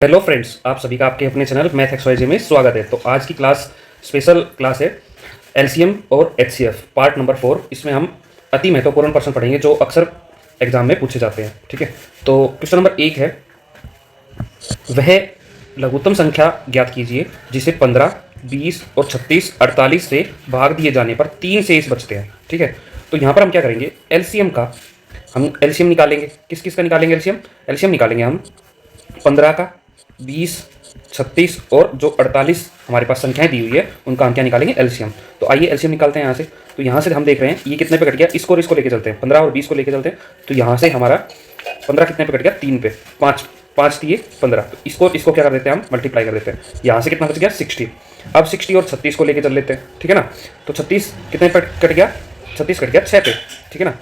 Hello friends, आप सभी का आपके अपने चैनल मैथ एक्सवाईजे में स्वागत है। तो आज की क्लास स्पेशल क्लास है एलसीएम और एचसीएफ पार्ट नंबर 4। इसमें हम अति महत्वपूर्ण प्रश्न पढ़ेंगे जो अक्सर एग्जाम में पूछे जाते हैं। ठीक है, तो क्वेश्चन नंबर 1 है, वह लघुत्तम संख्या ज्ञात कीजिए जिसे 15, 20 और 36, 48 से भाग दिए जाने पर 3 शेष बचते हैं। ठीक है, तो यहाँ पर हम क्या करेंगे, एलसीएम का हम एलसीएम निकालेंगे। किस किस का निकालेंगे एलसीएम? एलसीएम निकालेंगे हम 15 का, 20, 36 और जो 48 हमारे पास संख्याएं दी हुई है उनका हम क्या निकालेंगे, एलसीएम। तो आइए एलसीएम निकालते हैं यहाँ से। तो यहाँ से हम देख रहे हैं ये कितने पे कट गया, इसको और इसको लेके चलते हैं, 15 और 20 को लेके चलते हैं। तो यहाँ से हमारा 15 कितने पे कट गया, 3 पे, 5 दिए 15। तो इसको क्या कर देते हैं, हम मल्टीप्लाई कर देते हैं। यहाँ से कितना बच गया, 60। अब 60 और 36 को लेके चल लेते हैं। ठीक है ना, तो 36 कितने पे कट गया, 36 कट गया 6 पे। ठीक है ना,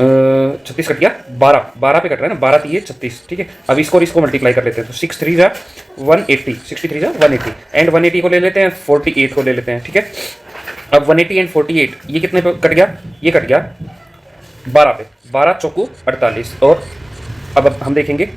36 कट गया 12 पे कट रहा है ना, 12 3 36। ठीक है, अब इसको और इसको मल्टीप्लाई कर लेते हैं। तो 6 3 जा 180, 63 जा 180 एंड 180 को ले लेते हैं, 48 को ले लेते हैं। ठीक है, अब 180 एंड 48 ये कितने पे कट गया, ये कट गया 12 पे, 12 चौकू 48। और अब हम देखेंगे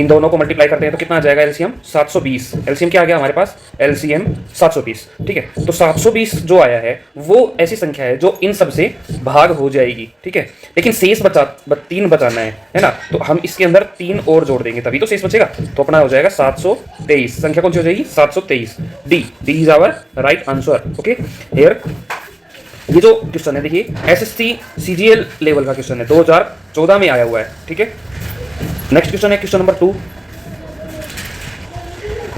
इन दोनों को मल्टीप्लाई करते हैं तो कितना आ जाएगा एलसीएम, 720। एलसीएम क्या आ गया हमारे पास, एलसीएम 720। ठीक है, तो 720 जो आया है वो ऐसी संख्या है जो इन सब से भाग हो जाएगी। ठीक है, लेकिन शेष 3 बचाना है ना, तो हम इसके अंदर 3 और जोड़ देंगे तभी तो शेष बचेगा। तो अपना हो जाएगा 723। संख्या कौन सी हो जाएगी, 723। D is our right answer. Okay, here ये जो क्वेश्चन है देखिए एसएससी सीजीएल लेवल का क्वेश्चन है, 2014 में आया हुआ है। ठीक है, नेक्स्ट क्वेश्चन है क्वेश्चन नंबर 2।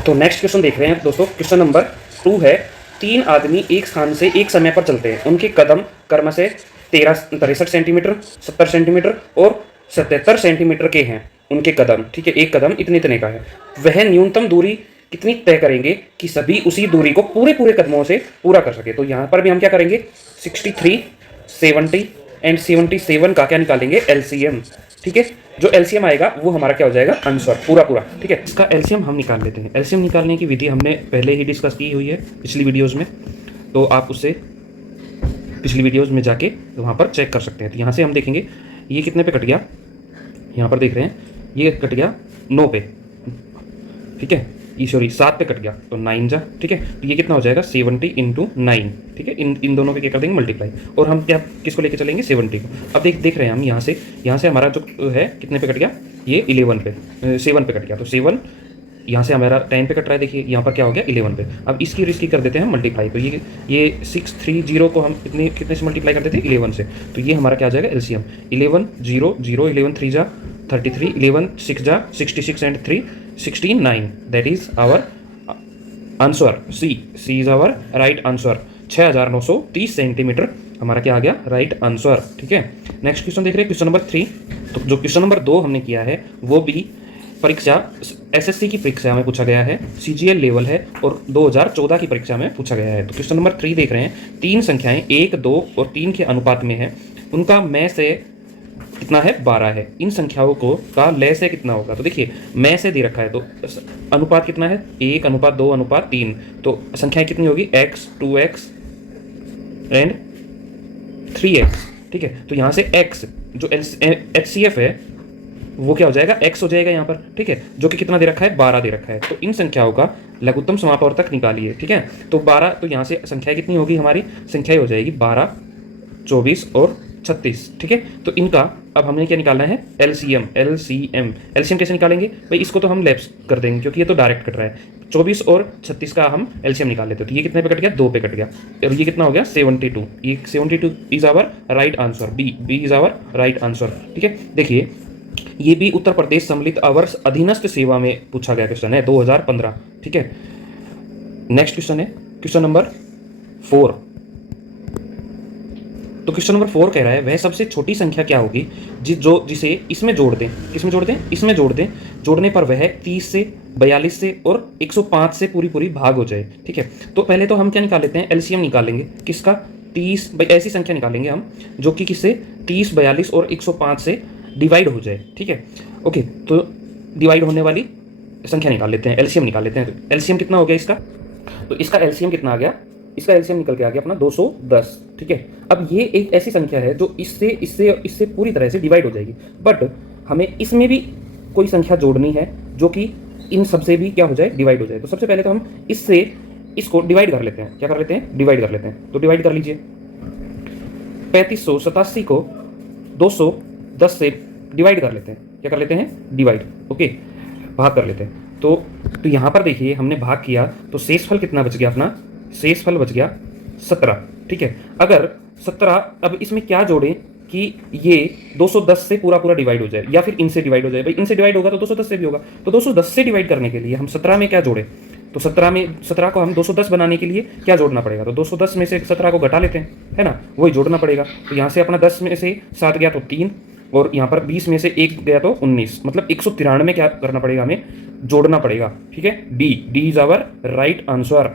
तो नेक्स्ट क्वेश्चन देख रहे हैं दोस्तों, क्वेश्चन नंबर 2 है, 3 आदमी एक स्थान से एक समय पर चलते हैं, उनके कदम क्रमशः 63 सेंटीमीटर, 70 सेंटीमीटर और 77 सेंटीमीटर के हैं उनके कदम। ठीक है, एक कदम इतने का है। वह न्यूनतम दूरी कितनी तय करेंगे कि सभी उसी दूरी को पूरे कदमों से पूरा कर सके। तो यहाँ पर भी हम क्या करेंगे, 63, 70 एंड 77 का क्या निकालेंगे, एलसीएम। ठीक है, जो एलसीएम आएगा वो हमारा क्या हो जाएगा, आंसर पूरा। ठीक है, इसका एलसीएम हम निकाल लेते हैं। एलसीएम निकालने की विधि हमने पहले ही डिस्कस की हुई है पिछली वीडियोज़ में, तो आप उससे पिछली वीडियोज़ में जाके वहाँ पर चेक कर सकते हैं। तो यहाँ से हम देखेंगे ये कितने पे कट गया, यहाँ पर देख रहे हैं ये कट गया 9 पे। ठीक है, सॉरी 7 पे कट गया तो 9 जा। ठीक है, तो ये कितना हो जाएगा, 70 × 9। ठीक है, इन दोनों के क्या कर देंगे, मल्टीप्लाई। और हम क्या किसको लेके चलेंगे, 70 को। अब देख रहे हैं हम यहाँ से हमारा जो है कितने पे कट गया, ये 11 पे 7 पे कट गया। तो 7 यहाँ से हमारा 10 पे कट रहा है, देखिए यहाँ पर क्या हो गया 11 पे। अब इसकी और इसकी कर देते हैं मल्टीप्लाई। तो ये 630 को हम कितने से मल्टीप्लाई कर देते हैं, 11 से। तो ये हमारा क्या आ जाएगा, एलसीएम 11 0 0 11 3 जा 33, 11 6 जा 66 and 3 16 9। That is our answer, C is our right answer. 6930 centimetre हमारा क्या आ गया, राइट आंसर। ठीक है, नेक्स्ट क्वेश्चन देख रहे हैं क्वेश्चन नंबर 3। तो जो क्वेश्चन नंबर 2 हमने किया है वो भी परीक्षा एसएससी की परीक्षा में पूछा गया है, सीजीएल लेवल है और 2014 की परीक्षा में पूछा गया है। तो क्वेश्चन नंबर 3 देख रहे हैं, 3 संख्याएं 1, 2 और 3 के अनुपात में है, उनका में से कितना है, 12 है। इन संख्याओं को का लय से कितना होगा। तो देखिए में से दे रखा है तो अनुपात कितना है, 1:2:3। तो संख्याएं कितनी होगी, x, 2x एंड 3x। ठीक है, तो यहाँ से x जो HCF है वो क्या हो जाएगा, x हो जाएगा यहाँ पर। ठीक है, जो कि कितना दे रखा है, 12 दे रखा है। तो इन संख्याओं का लघुत्तम समापवर्तक निकालिए। ठीक है, तो 12, तो यहाँ से संख्या कितनी होगी, हमारी संख्या हो जाएगी 12, 24 और 36। ठीक है, तो इनका अब हमने क्या निकालना है, एलसीएम। एलसीएम कैसे निकालेंगे भाई, इसको तो हम लेफ्ट कर देंगे क्योंकि ये तो डायरेक्ट कट रहा है। 24 और 36 का हम एलसीएम निकाल लेते हैं। तो ये कितने पे कट गया, 2 पे कट गया। और ये कितना हो गया, 72। ये 72 is our right answer, B is our right answer. ठीक है, देखिए ये भी उत्तर प्रदेश सम्मिलित आवर्ष अधीनस्थ सेवा में पूछा गया क्वेश्चन है, 2015। ठीक है, नेक्स्ट क्वेश्चन है क्वेश्चन नंबर 4। तो क्वेश्चन नंबर 4 कह रहा है, वह सबसे छोटी संख्या क्या होगी जिसे इसमें जोड़ दें, किसमें जोड़ दें, इसमें जोड़ दें, जोड़ने पर वह 30 से 42 से और 105 से पूरी भाग हो जाए। ठीक है, तो पहले तो हम क्या निकाल लेते हैं, एलसीएम निकालेंगे किसका, 30। ऐसी संख्या निकालेंगे हम जो कि किससे, 30, 42 और 105 से डिवाइड हो जाए। ठीक है, ओके, तो डिवाइड होने वाली संख्या निकाल लेते हैं, एलसीएम निकाल लेते हैं। तो एलसीएम कितना हो गया इसका, तो इसका एलसीएम कितना आ गया, इसका एलसीएम निकल के आ गया अपना 210। ठीक है, अब ये एक ऐसी संख्या है जो इससे पूरी तरह से डिवाइड हो जाएगी, बट हमें इसमें भी कोई संख्या जोड़नी है जो कि इन सबसे भी क्या हो जाए, डिवाइड हो जाए। तो सबसे पहले तो हम इससे इसको डिवाइड कर लेते हैं। क्या कर लेते हैं, डिवाइड कर लेते हैं। तो डिवाइड कर लीजिए, 3587 को 210 से डिवाइड कर लेते हैं। क्या कर लेते हैं, डिवाइड, ओके, भाग कर लेते हैं। तो यहाँ पर देखिए हमने भाग किया तो शेषफल कितना बच गया अपना, शेषफल बच गया 17, ठीक है। अगर 17, अब इसमें क्या जोड़ें कि ये 210 से पूरा पूरा डिवाइड हो जाए या फिर इनसे डिवाइड हो जाए। भाई इनसे डिवाइड होगा तो 210 से भी होगा, तो 210 से डिवाइड करने के लिए हम 17 में क्या जोड़ें, तो 17 को हम 210 बनाने के लिए क्या जोड़ना पड़ेगा, तो 210 में से 17 को घटा लेते हैं, है ना, वही जोड़ना पड़ेगा। तो यहाँ से अपना 10 में से 7 गया तो 3, और यहाँ पर 20 में से 1 गया तो 19, मतलब 193 क्या करना पड़ेगा, हमें जोड़ना पड़ेगा, ठीक है। D is our right answer.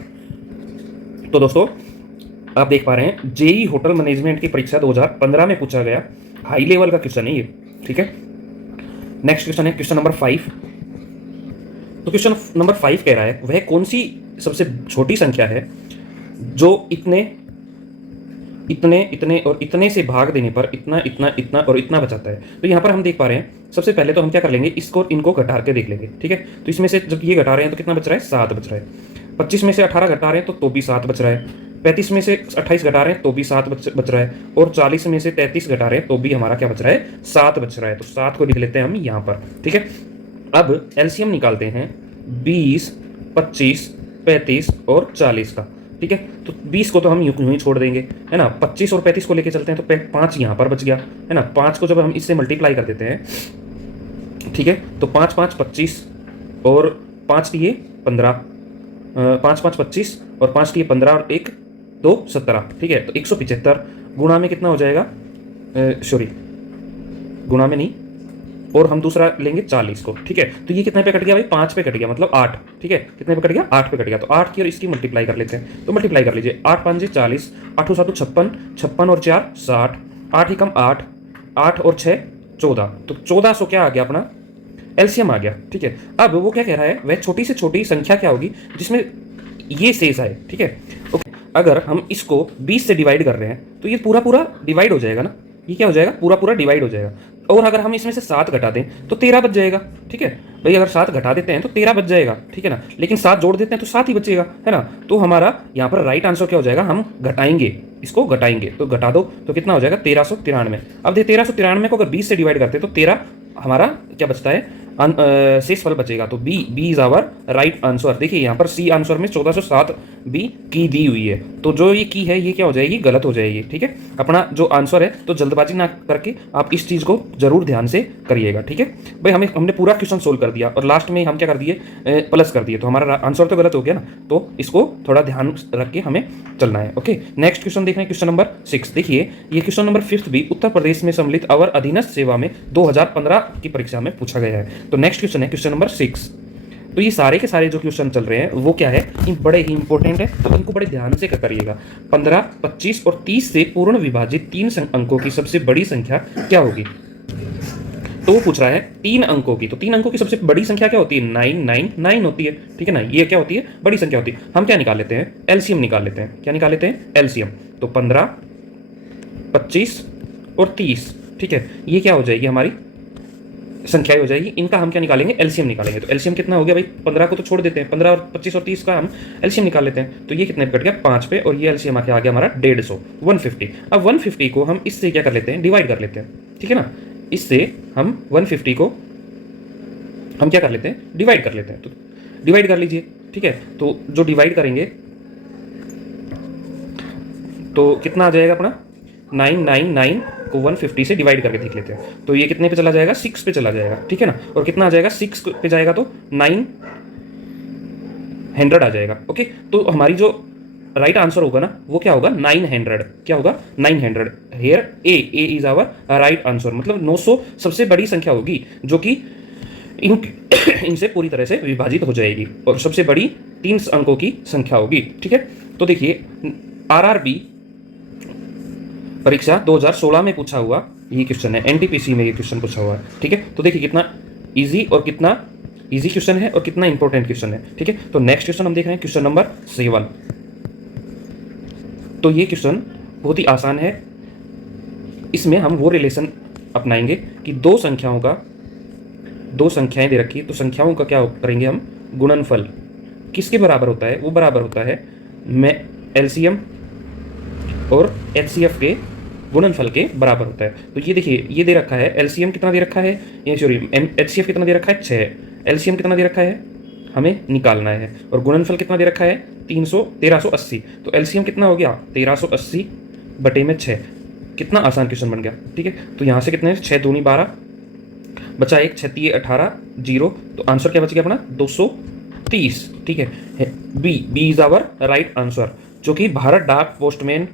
तो दोस्तों आप देख पा रहे हैं जेई होटल मैनेजमेंट की परीक्षा 2015 में पूछा गया हाई लेवल का क्वेश्चन है ये, ठीक है। नेक्स्ट क्वेश्चन है क्वेश्चन नंबर 5। तो क्वेश्चन नंबर 5 कह रहा है वह कौन सी सबसे छोटी संख्या है जो इतने इतने इतने और इतने से भाग देने पर इतना इतना इतना और इतना बचाता है। तो यहाँ पर हम देख पा रहे हैं, सबसे पहले तो हम क्या कर लेंगे, इसको इनको घटा के देख लेंगे, ठीक है। तो इसमें से जब ये घटा रहे हैं तो कितना बच रहा है, 7 बच रहा है। 25 में से 18 घटा रहे हैं तो भी 7 बच रहा है। 35 में से 28 घटा रहे हैं तो भी 7 बच रहा है। और 40 में से 33 घटा रहे हैं तो भी हमारा क्या बच रहा है, 7 बच रहा है। तो 7 को लिख लेते हैं हम यहाँ पर, ठीक है। अब एलसीएम निकालते हैं 20, 25, 35 और 40 का, ठीक है। तो 20 को तो हम यूं ही छोड़ देंगे, है ना। 25 और 35 को लेके चलते हैं तो 5 यहाँ पर बच गया, है ना। 5 को जब हम इससे मल्टीप्लाई कर देते हैं, ठीक है, तो 5 5 25 और 5 दिए 15, 5 5 25 और 5 दिए 15 और 1 2 17, ठीक है। तो 175 गुणा में कितना हो जाएगा, सॉरी गुणा में नहीं, और हम दूसरा लेंगे 40 को, ठीक है। तो ये कितने पे कट गया भाई, 5 पे कट गया, मतलब 8, ठीक है। कितने पे कट गया, 8 पे कट गया। तो 8 की और इसकी मल्टीप्लाई कर लेते हैं। तो मल्टीप्लाई कर लीजिए, 8 5 40, 8 7 56, 56 और 4 60, 8 ही कम 8, 8 और 6 14। तो 1400 क्या आ गया अपना, एलसीएम आ गया, ठीक है। अब वो क्या कह रहा है, वह छोटी से छोटी संख्या क्या होगी जिसमें ये शेष आए, ठीक है। ओके, अगर हम इसको 20 से डिवाइड कर रहे हैं तो ये पूरा पूरा डिवाइड हो जाएगा ना, ये क्या हो जाएगा, पूरा पूरा डिवाइड हो जाएगा। और अगर हम इसमें से 7 घटा दें तो 13 बच जाएगा, ठीक है। भाई अगर 7 घटा देते हैं तो 13 बच जाएगा, ठीक है ना। लेकिन 7 जोड़ देते हैं तो 7 ही बचेगा, है ना। तो हमारा यहाँ पर राइट आंसर क्या हो जाएगा, हम घटाएंगे, इसको घटाएंगे। तो घटा दो तो कितना हो जाएगा, 1393। अब देखिए 1393 को अगर 20 से डिवाइड करते हैं तो 13 हमारा क्या बचता है, शेषफल बचेगा। तो B is our right answer. देखिए यहाँ पर सी आंसर में 1407 बी की दी हुई है, तो जो ये की है ये क्या हो जाएगी, गलत हो जाएगी, ठीक है। अपना जो आंसर है तो जल्दबाजी ना करके आप इस चीज़ को जरूर ध्यान से करिएगा, ठीक है भाई। हमने पूरा क्वेश्चन सोल्व कर दिया और लास्ट में हम क्या कर दिए, प्लस कर दिए, तो हमारा आंसर तो गलत हो गया ना। तो इसको थोड़ा ध्यान रख के हमें चलना है, ओके। नेक्स्ट क्वेश्चन देख रहे हैं, क्वेश्चन नंबर 6। देखिए ये क्वेश्चन नंबर 5 भी उत्तर प्रदेश में सम्मिलित अवर अधीनस्थ सेवा में 2015 की परीक्षा में पूछा गया है। तो नेक्स्ट क्वेश्चन है क्वेश्चन नंबर 6। तो ये सारे के सारे जो क्वेश्चन चल रहे हैं वो क्या है, इन बड़े ही इंपॉर्टेंट है, तो इनको बड़े ध्यान से करिएगा। 15, 25 और 30 से पूर्ण विभाजित 3 अंकों की सबसे बड़ी संख्या क्या होगी। तो वो पूछ रहा है 3 अंकों की, तो 3 अंकों की सबसे बड़ी संख्या क्या होती है, 999 होती है, ठीक है ना। ये क्या होती है, बड़ी संख्या होती है। हम क्या निकाल लेते हैं, एलसीएम निकाल लेते हैं। क्या निकाल लेते हैं, एलसीएम। तो 15, 25 और 30, ठीक है, ये क्या हो जाएगी, हमारी संख्या हो जाएगी। इनका हम क्या निकालेंगे, एलसीएम निकालेंगे। तो एलसीएम कितना हो गया भाई, 15 को तो छोड़ देते हैं, 15 और 25 और 30 का हम एलसीएम निकाल लेते हैं। तो ये कितने पे कट गया, 5 पे, और ये एलसीएम आके आ गया हमारा 150, 150। अब 150 को हम इससे क्या कर लेते हैं, डिवाइड कर लेते हैं, ठीक है ना। इससे हम 150 को हम क्या कर लेते हैं, डिवाइड कर लेते हैं। तो डिवाइड कर लीजिए, ठीक है। तो जो डिवाइड करेंगे तो कितना आ जाएगा अपना, 999 को 150 से डिवाइड करके देख लेते हैं। तो ये कितने पे चला जाएगा, 6 पे चला जाएगा, ठीक है ना। और कितना आ जाएगा, 6 पे जाएगा तो 900 आ जाएगा, ओके। तो हमारी जो राइट आंसर होगा ना वो क्या होगा, 900। क्या होगा, 900। Here A is our right answer, मतलब 900 सबसे बड़ी संख्या होगी जो कि इनसे पूरी तरह से विभाजित हो जाएगी और सबसे बड़ी 3 अंकों की संख्या होगी, ठीक है। तो देखिए आरआरबी परीक्षा 2016 में पूछा हुआ ये क्वेश्चन है, एनटीपीसी में ये क्वेश्चन पूछा हुआ है, ठीक है। तो देखिए कितना इजी और कितना इजी क्वेश्चन है और कितना इंपॉर्टेंट क्वेश्चन है, ठीक है। तो नेक्स्ट क्वेश्चन हम देख रहे हैं क्वेश्चन नंबर 7। तो ये क्वेश्चन बहुत ही आसान है। इसमें हम वो रिलेशन अपनाएंगे कि दो संख्याओं का दो संख्याएं दे रखी, तो संख्याओं का क्या करेंगे हम, गुणनफल किसके बराबर होता है, वो बराबर होता है मैं एलसीएम और एचसीएफ के गुणनफल के बराबर होता है। तो ये देखिए, ये दे रखा है एलसीएम कितना दे रखा है, ये सॉरी एचसीएफ कितना दे रखा है 6, एलसीएम कितना दे रखा है हमें निकालना है, और गुणनफल कितना दे रखा है 1380। तो एलसीएम कितना हो गया 1380 बटे में 6। कितना आसान क्वेश्चन बन गया, ठीक है। तो यहाँ से कितने 6 दूनी 12 बचा 1, 6 3 18 0, तो आंसर क्या बच गया अपना 230, ठीक है। B is our right answer, जो कि भारत डाक पोस्टमैन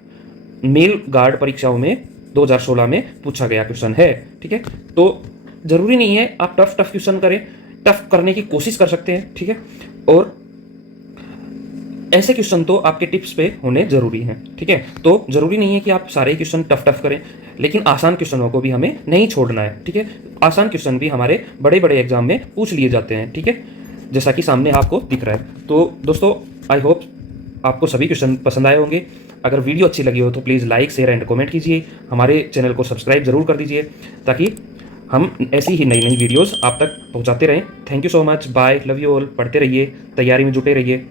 मेल गार्ड परीक्षाओं में 2016 में पूछा गया क्वेश्चन है, ठीक है। तो जरूरी नहीं है आप टफ क्वेश्चन करें, टफ करने की कोशिश कर सकते हैं, ठीक है। और ऐसे क्वेश्चन तो आपके टिप्स पे होने जरूरी हैं, ठीक है। तो जरूरी नहीं है कि आप सारे क्वेश्चन टफ करें, लेकिन आसान क्वेश्चनों को भी हमें नहीं छोड़ना है, ठीक है। आसान क्वेश्चन भी हमारे बड़े बड़े एग्जाम में पूछ लिए जाते हैं, ठीक है, जैसा कि सामने आपको दिख रहा है। तो दोस्तों आई होप आपको सभी क्वेश्चन पसंद आए होंगे। अगर वीडियो अच्छी लगी हो तो please like share and comment कीजिए, हमारे चैनल को सब्सक्राइब जरूर कर दीजिए, ताकि हम ऐसी ही नई नई वीडियोस आप तक पहुंचाते रहें। Thank you so much, bye, love you all. पढ़ते रहिए, तैयारी में जुटे रहिए।